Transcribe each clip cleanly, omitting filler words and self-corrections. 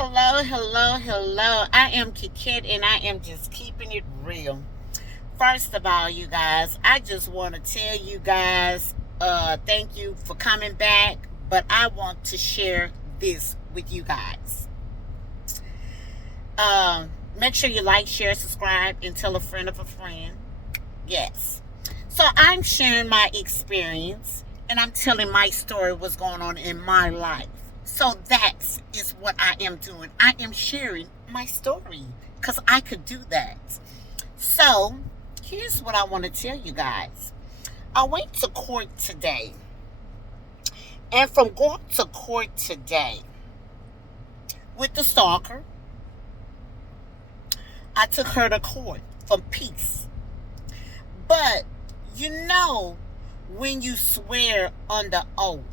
Hello, hello, hello. I am Ket-Ket and I am just keeping it real. First of all, you guys, I just want to tell you guys, thank you for coming back, but I want to share this with you guys. Make sure you like, share, subscribe, and tell a friend of a friend. Yes. So I'm sharing my experience and I'm telling my story, what's going on in my life. So that is what I am doing. I am sharing my story because I could do that. So here's what I want to tell you guys. I went to court today. And from going to court today with the stalker, I took her to court for peace. But when you swear under oath,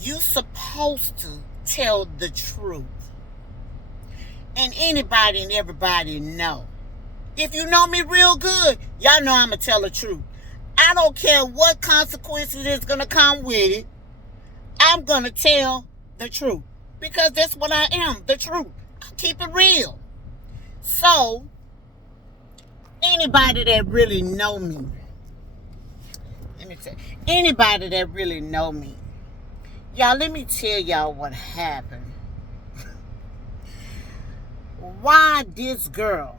you supposed to tell the truth. And anybody and everybody know. If you know me real good, y'all know I'm going to tell the truth. I don't care what consequences is going to come with it. I'm going to tell the truth. Because that's what I am, the truth. I keep it real. So, anybody that really know me, anybody that really know me, y'all, let me tell y'all what happened. Why this girl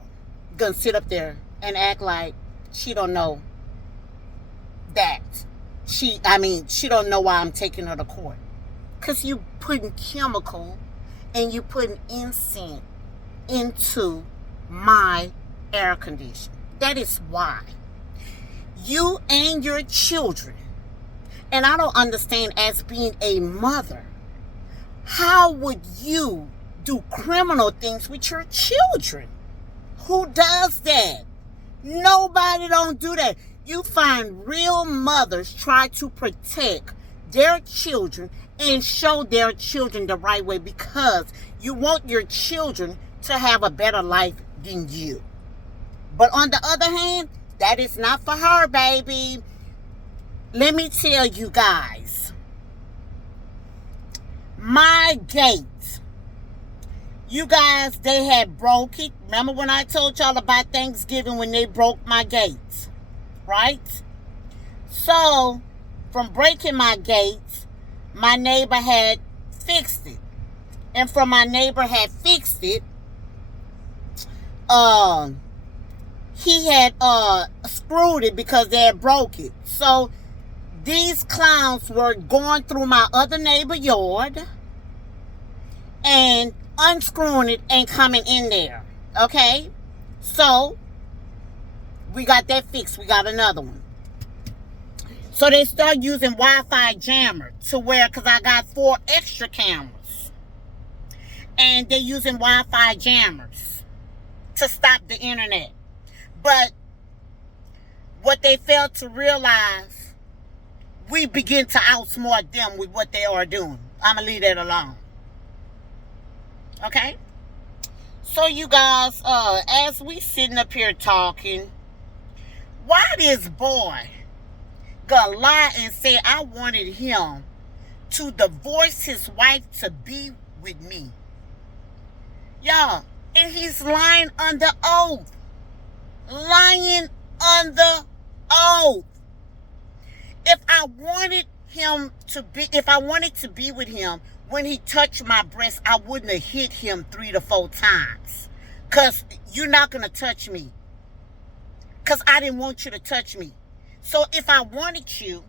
gonna sit up there and act like she don't know that she don't know why I'm taking her to court? Because you putting chemical and you putting incense into my air conditioner. That is why. You and your children. And I don't understand, as being a mother, how would you do criminal things with your children? Who does that? Nobody don't do that. You find real mothers try to protect their children and show their children the right way because you want your children to have a better life than you. But on the other hand, that is not for her, baby. Let me tell you guys, my gate, you guys, they had broke it. Remember when I told y'all about Thanksgiving when they broke my gate, right? So, from breaking my gate, my neighbor had fixed it. And from my neighbor had fixed it, he had screwed it because they had broke it. So, these clowns were going through my other neighbor yard and unscrewing it and coming in there. Okay? So, we got that fixed. We got another one. So, they start using Wi-Fi jammer to where, because I got 4 extra cameras. And they're using Wi-Fi jammers to stop the internet. But what they failed to realize, we begin to outsmart them with what they are doing. I'm going to leave that alone. Okay? So, you guys, as we sitting up here talking, why this boy gonna lie and say I wanted him to divorce his wife to be with me? Y'all, and he's lying under oath. Lying under oath. If I wanted to be with him, when he touched my breast, I wouldn't have hit him 3 to 4 times. Because you're not going to touch me. Because I didn't want you to touch me. So if I wanted you,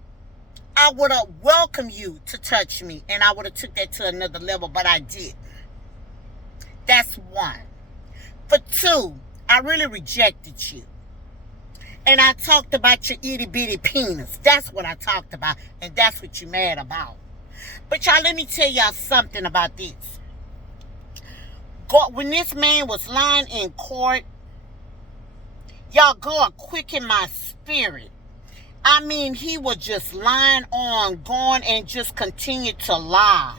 I would have welcomed you to touch me. And I would have took that to another level, but I didn't. That's 1. For 2, I really rejected you. And I talked about your itty bitty penis. That's what I talked about. And that's what you're mad about. But y'all, let me tell y'all something about this. God, when this man was lying in court, y'all, God quickened my spirit. I mean, he was just lying on, going and just continued to lie.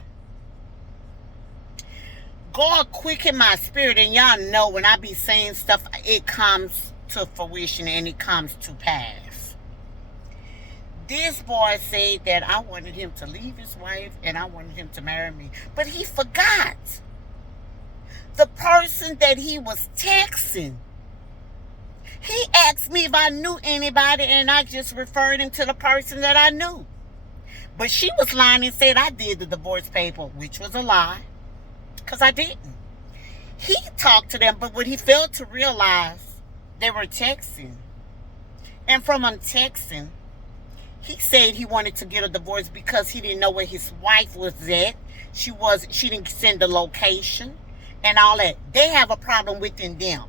God quickened my spirit. And y'all know when I be saying stuff, it comes to fruition and it comes to pass. This boy said that I wanted him to leave his wife and I wanted him to marry me. But he forgot. person that he was texting. He asked me if I knew anybody, and I just referred him to the person that I knew. But she was lying and said I did the divorce paper, which was a lie, because I didn't. He talked to them, but what he failed to realize, they were texting. And from them texting, he said he wanted to get a divorce because he didn't know where his wife was at. She didn't send the location and all that. They have a problem within them.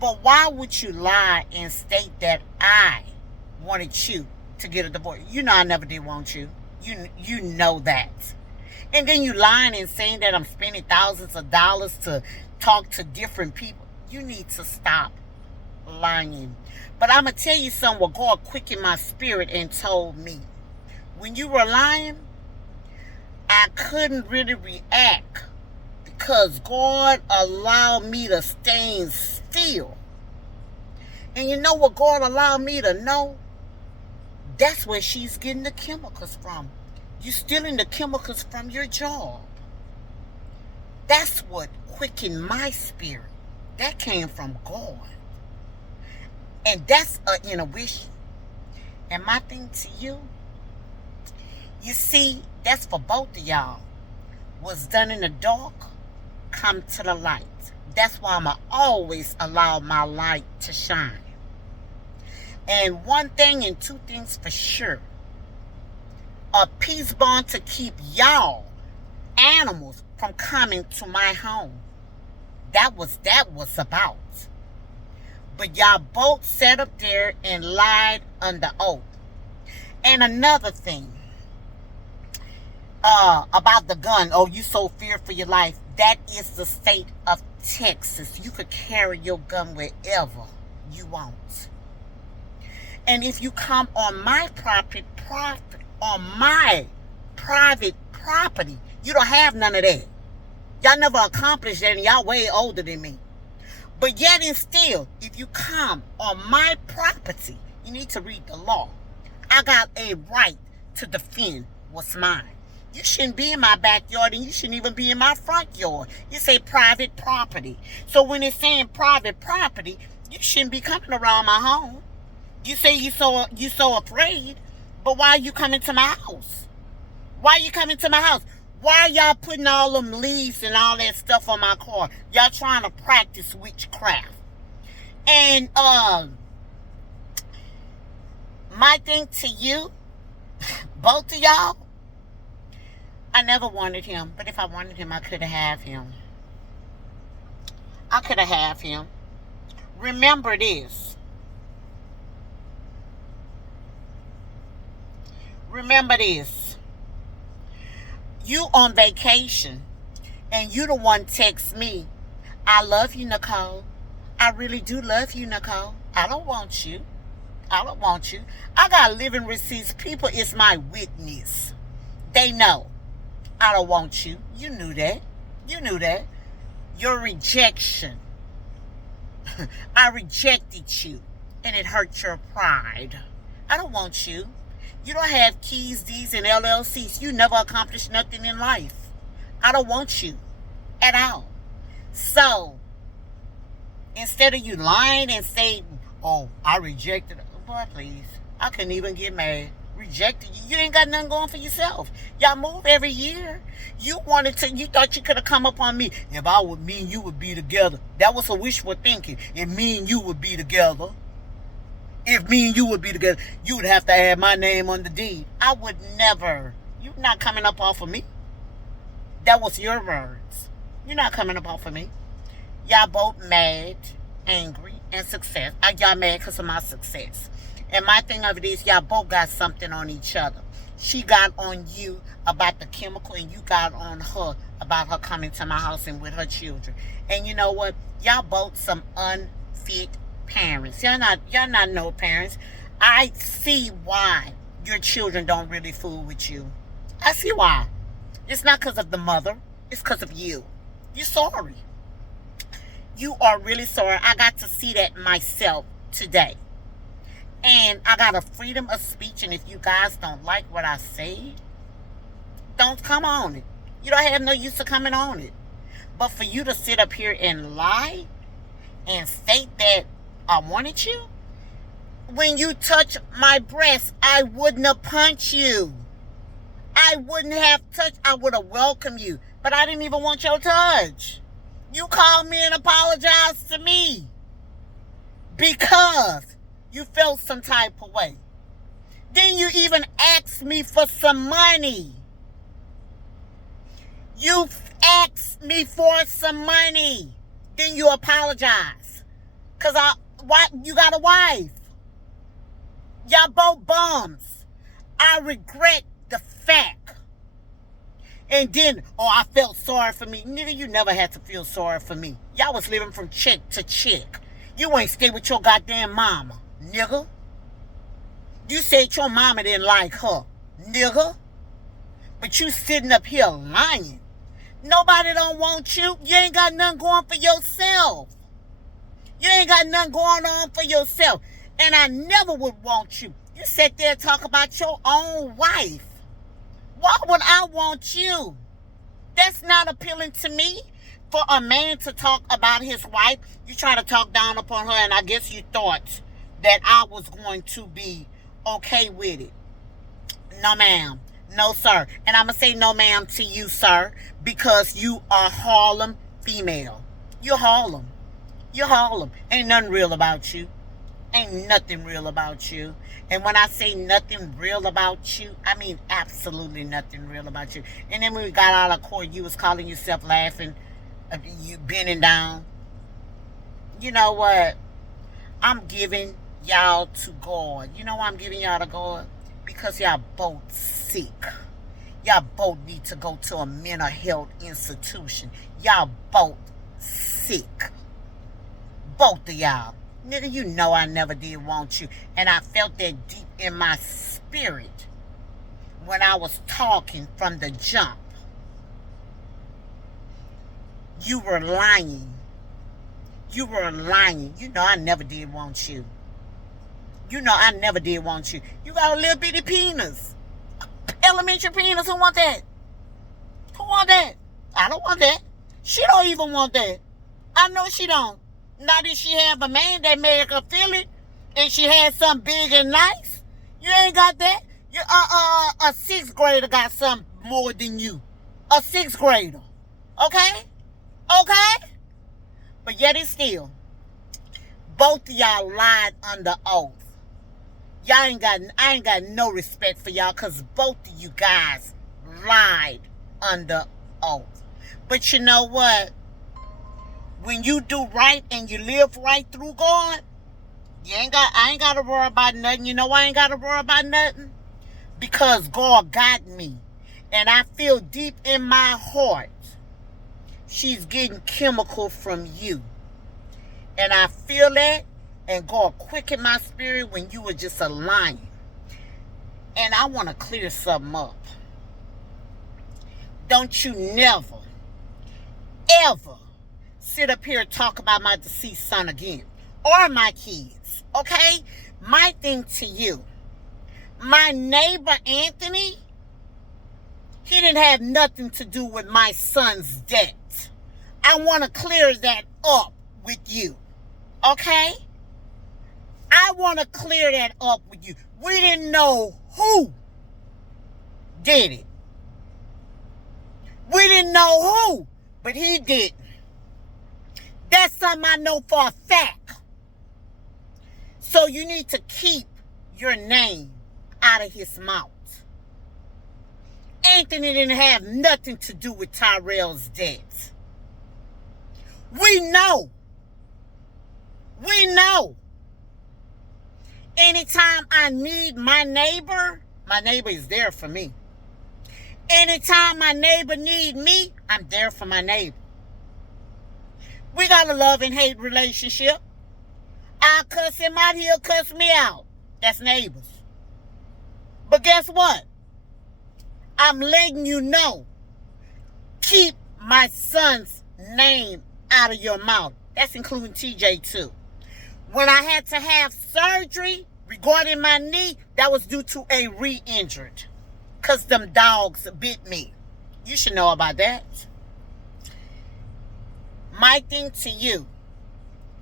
But why would you lie and state that I wanted you to get a divorce? You know I never did want you. You know that. And then you lying and saying that I'm spending thousands of dollars to talk to different people. You need to stop lying. But I'm going to tell you something what God quickened my spirit and told me. When you were lying, I couldn't really react because God allowed me to stay still. And you know what God allowed me to know? That's where she's getting the chemicals from. You're stealing the chemicals from your job. That's what quickened my spirit. That came from God. And that's an intuition. And my thing to you, you see, that's for both of y'all. What's done in the dark, come to the light. That's why I'm always allow my light to shine. And one thing and two things for sure. A peace bond to keep y'all, animals, from coming to my home. That was about. But y'all both sat up there and lied under oath. And another thing, about the gun. Oh, you so feared for your life. That is the state of Texas. You could carry your gun wherever you want. And if you come on my private property, you don't have none of that. Y'all never accomplished that, and y'all way older than me. But yet and still, if you come on my property, you need to read the law. I got a right to defend what's mine. You shouldn't be in my backyard, and you shouldn't even be in my front yard. You say private property. So when it's saying private property, you shouldn't be coming around my home. You say you so afraid, but why are you coming to my house? Why are you coming to my house? Why are y'all putting all them leaves and all that stuff on my car? Y'all trying to practice witchcraft. And my thing to you, both of y'all, I never wanted him. But if I wanted him, I could have him. I could have him. Remember this. Remember this. You on vacation, and you the one text me, I love you, Nicole. I really do love you, Nicole. I don't want you. I don't want you. I got living receipts. People is my witness. They know. I don't want you. You knew that. You knew that. Your rejection. I rejected you, and it hurt your pride. I don't want you. You don't have keys, deeds, and LLCs. You never accomplished nothing in life. I don't want you at all. So, instead of you lying and saying, oh, I rejected her. Boy, please. I couldn't even get mad. Rejected you. You ain't got nothing going for yourself. Y'all move every year. You thought you could have come up on me. If I would, me and you would be together. That was a wishful thinking. If me and you would be together. If me and you would be together, you would have to add my name on the deed. I would never. You're not coming up off of me. That was your words. You're not coming up off of me. Y'all both mad, angry, and success. Y'all mad because of my success. And my thing of it is, y'all both got something on each other. She got on you about the chemical, and you got on her about her coming to my house and with her children. And you know what? Y'all both some unfit parents. Y'all not no parents. I see why your children don't really fool with you. I see why. It's not because of the mother. It's because of you. You're sorry. You are really sorry. I got to see that myself today. And I got a freedom of speech, and if you guys don't like what I say, don't come on it. You don't have no use of coming on it. But for you to sit up here and lie and state that I wanted you, when you touch my breast, I wouldn't have punched you. I wouldn't have touched. I would have welcomed you. But I didn't even want your touch. You called me and apologized to me because you felt some type of way. Then you even asked me for some money. You asked me for some money. Then you apologize. Because you got a wife. Y'all both bums. I regret the fact. And then, I felt sorry for me. Nigga, you never had to feel sorry for me. Y'all was living from chick to chick. You ain't stay with your goddamn mama, nigga. You said your mama didn't like her, nigga. But you sitting up here lying. Nobody don't want you. You ain't got nothing going for yourself. You ain't got nothing going on for yourself. And I never would want you. You sit there and talk about your own wife. Why would I want you? That's not appealing to me. For a man to talk about his wife, you try to talk down upon her, and I guess you thought that I was going to be okay with it. No, ma'am. No, sir. And I'm going to say no, ma'am, to you, sir, because you are Harlem female. You're Harlem. You're Harlem. Ain't nothing real about you. Ain't nothing real about you. And when I say nothing real about you, I mean absolutely nothing real about you. And then when we got out of court, you was calling yourself laughing, you bending down. You know what? I'm giving y'all to God. You know why I'm giving y'all to God? Because y'all both sick. Y'all both need to go to a mental health institution. Y'all both sick. Both of y'all. Nigga, you know I never did want you. And I felt that deep in my spirit when I was talking from the jump. You were lying. You were lying. You know I never did want you. You know I never did want you. You got a little bitty penis. Elementary penis. Who want that? Who want that? I don't want that. She don't even want that. I know she don't. Now that she have a man that made her feel it, and she had something big and nice, you ain't got that. You, a sixth grader got something more than you. A sixth grader. Okay? Okay? But yet it's still, both of y'all lied under oath. I ain't got no respect for y'all because both of you guys lied under oath. But you know what? When you do right and you live right through God, I ain't got to worry about nothing. You know why I ain't got to worry about nothing? Because God got me. And I feel deep in my heart, she's getting chemical from you. And I feel that, and God quickened my spirit when you were just a lying. And I want to clear something up. Don't you never, ever sit up here and talk about my deceased son again. Or my kids. Okay? My thing to you. My neighbor Anthony, he didn't have nothing to do with my son's death. I want to clear that up with you. Okay? I want to clear that up with you. We didn't know who did it. We didn't know who, but he didn't. That's something I know for a fact. So you need to keep your name out of his mouth. Anthony didn't have nothing to do with Tyrell's death. We know. We know. Anytime I need my neighbor is there for me. Anytime my neighbor need me, I'm there for my neighbor. We got a love and hate relationship. I'll cuss him out, he'll cuss me out. That's neighbors. But guess what? I'm letting you know. Keep my son's name out of your mouth. That's including TJ too. When I had to have surgery regarding my knee, that was due to a re-injured. Because them dogs bit me. You should know about that. my thing to you,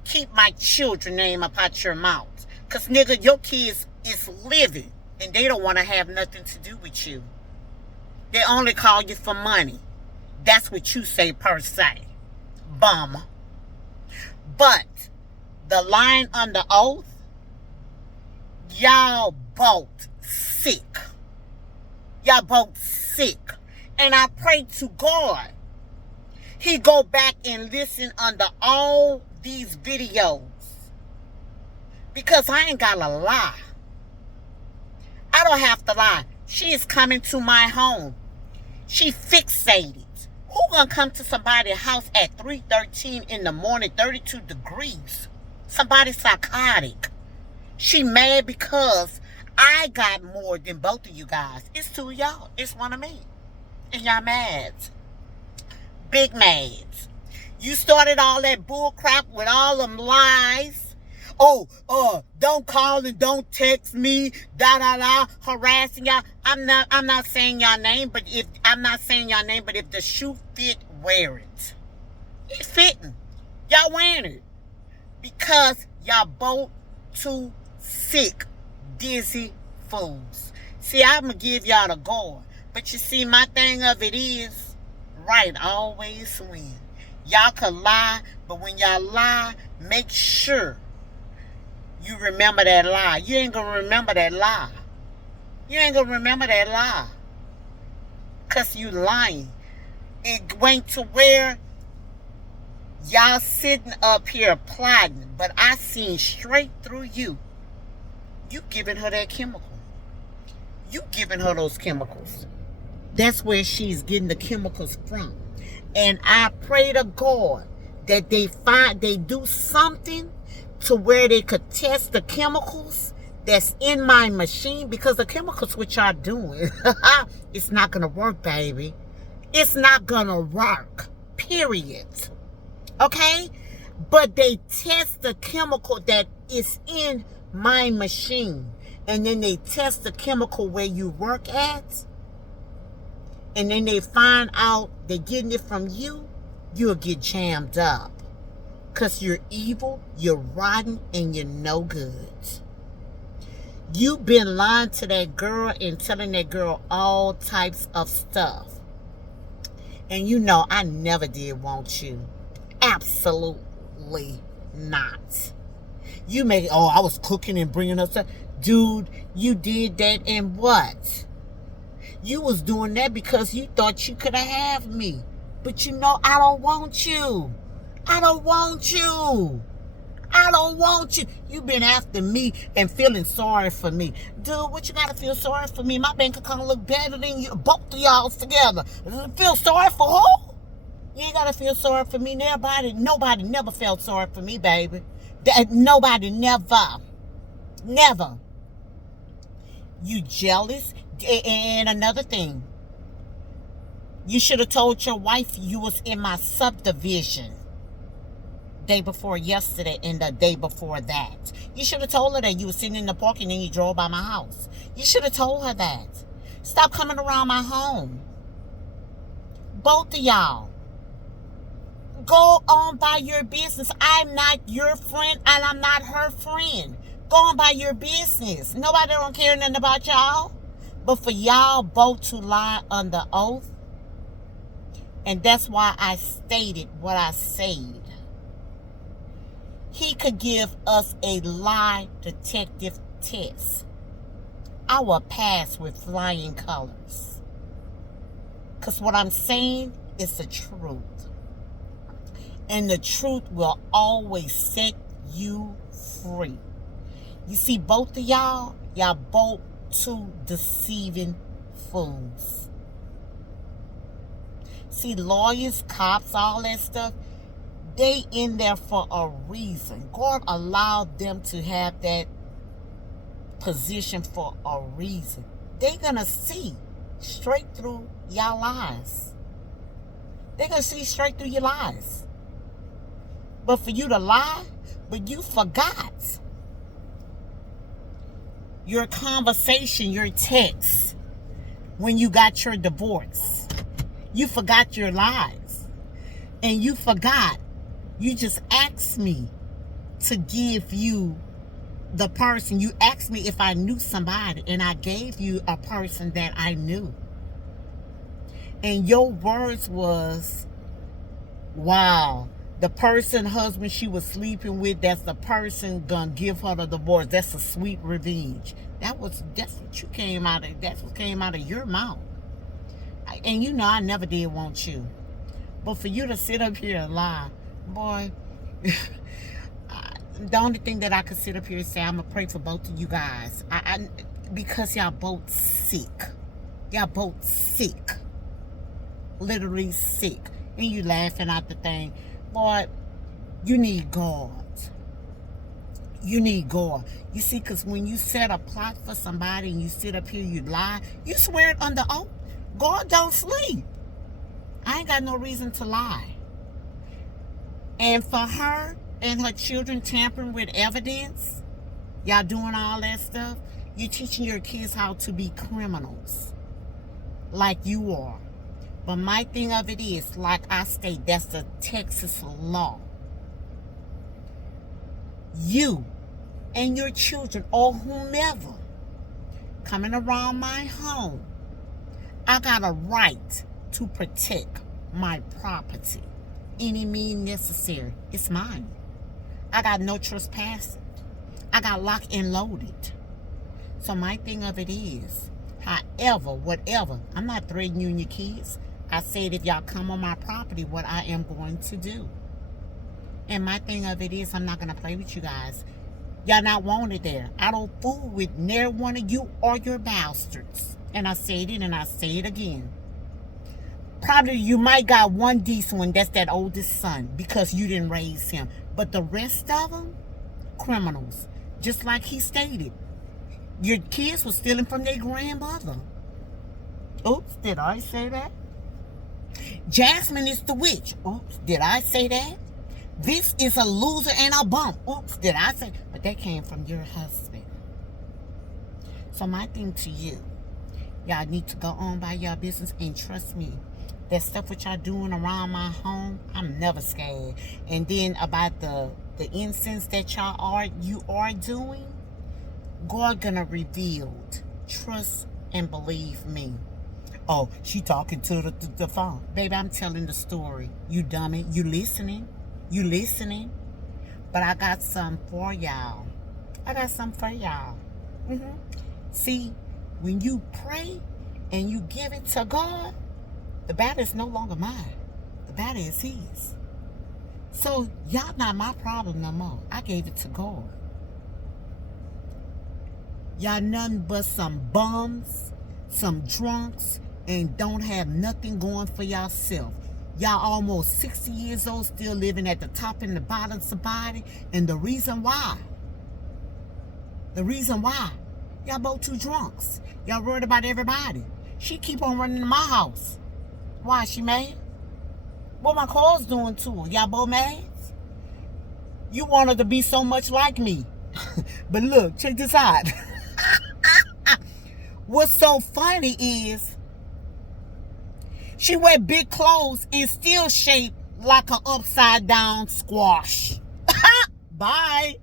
keep my children name up out your mouth. Because, nigga, your kids is living, and they don't want to have nothing to do with you. They only call you for money. That's what you say per se. Bum. But the line under oath, y'all both sick. Y'all both sick. And I pray to God he go back and listen under all these videos. Because I ain't got to lie. I don't have to lie. She is coming to my home. She fixated. Who gonna come to somebody's house at 3:13 in the morning, 32 degrees? Somebody psychotic. She mad because I got more than both of you guys. It's two of y'all. It's one of me. And y'all mad. Big mad. You started all that bull crap with all them lies. Oh, don't call and don't text me, harassing y'all. I'm not saying y'all name, but if the shoe fit, wear it. It's fitting. Y'all wearing it. Because y'all both too sick, dizzy fools. See, I'm going to give y'all the guard. But you see, my thing of it is, right always win. Y'all can lie, but when y'all lie, make sure you remember that lie. You ain't going to remember that lie. You ain't going to remember that lie. Because you lying. It went to where y'all sitting up here plotting, but I seen straight through you. You giving her that chemical. You giving her those chemicals. That's where she's getting the chemicals from. And I pray to God that they do something to where they could test the chemicals that's in my machine, because the chemicals which y'all doing, it's not going to work, baby. It's not going to work, period. Okay? But they test the chemical that is in my machine. And then they test the chemical where you work at. And then they find out they're getting it from you. You'll get jammed up. Because you're evil, you're rotten, and you're no good. You've been lying to that girl and telling that girl all types of stuff. And you know I never did want you. Absolutely not. You make, I was cooking and bringing up stuff. Dude, you did that and what? You was doing that because you thought you could have me. But you know I don't want you. I don't want you. I don't want you. You've been after me and feeling sorry for me. Dude, what you got to feel sorry for me? My bank account look better than you, both of y'all together. Feel sorry for who? You ain't got to feel sorry for me. Nobody never felt sorry for me, baby. Nobody never. Never. You jealous? And another thing. You should have told your wife you was in my subdivision. Day before yesterday and the day before that. You should have told her that you were sitting in the park and then you drove by my house. You should have told her that. Stop coming around my home. Both of y'all. Go on by your business. I'm not your friend and I'm not her friend. Go on by your business. Nobody don't care nothing about y'all. But for y'all both to lie under oath. And that's why I stated what I said. He could give us a lie detective test. I will pass with flying colors. Because what I'm saying is the truth. And the truth will always set you free. You see, both of y'all both two deceiving fools. See, lawyers, cops, all that stuff, they in there for a reason. God allowed them to have that position for a reason. They're going to see straight through y'all lies. They're going to see straight through your lies. But for you to lie, but you forgot your conversation, your text, when you got your divorce. You forgot your lies. And you forgot You just asked me to give you the person. You asked me if I knew somebody, and I gave you a person that I knew. And your words was, wow, the person, husband she was sleeping with, that's the person gonna give her the divorce. That's a sweet revenge. That's what came out of. That's what came out of your mouth. And you know I never did want you, but for you to sit up here and lie, boy. The only thing that I could sit up here and say, I'm gonna pray for both of you guys. Because y'all both sick. Y'all both sick. Literally sick. And you laughing at the thing. Boy, you need God. You need God. You see, because when you set a plot for somebody and you sit up here, you lie, you swear it under oath. God don't sleep. I ain't got no reason to lie. And for her and her children tampering with evidence, y'all doing all that stuff, you're teaching your kids how to be criminals. Like you are. But my thing of it is, like I state, that's the Texas law. You and your children or whomever coming around my home, I got a right to protect my property. Any means necessary. It's mine. I got no trespassing. I got locked and loaded. So my thing of it is, however, whatever, I'm not threatening you and your kids. I said if y'all come on my property, what I am going to do. And my thing of it is, I'm not going to play with you guys. Y'all not wanted there. I don't fool with near one of you or your bastards. And I said it and I say it again. Probably you might got one decent one, that's that oldest son, because you didn't raise him. But the rest of them, criminals. Just like he stated. Your kids were stealing from their grandmother. Oops, did I say that? Jasmine is the witch. Oops, did I say that? This is a loser and a bum. Oops, did I say? But that came from your husband. So my thing to you, y'all need to go on by your business and trust me. That stuff what y'all doing around my home, I'm never scared. And then about the incense that you are doing, God gonna reveal. Trust and believe me. Oh, she talking to the phone. Baby, I'm telling the story. You dummy. You listening. You listening. But I got some for y'all. I got some for y'all. See, when you pray and you give it to God, the battle is no longer mine. The battle is his. So y'all not my problem no more. I gave it to God. Y'all nothing but some bums, some drunks, and don't have nothing going for y'allself. Y'all almost 60 years old, still living at the top and the bottom of society. And the reason why, y'all both two drunks. Y'all worried about everybody. She keep on running to my house. Why, she mad? What my car's doing to her? Y'all both mad? You want her to be so much like me. But look, check this out. What's so funny is she wear big clothes and still shaped like an upside down squash. Bye.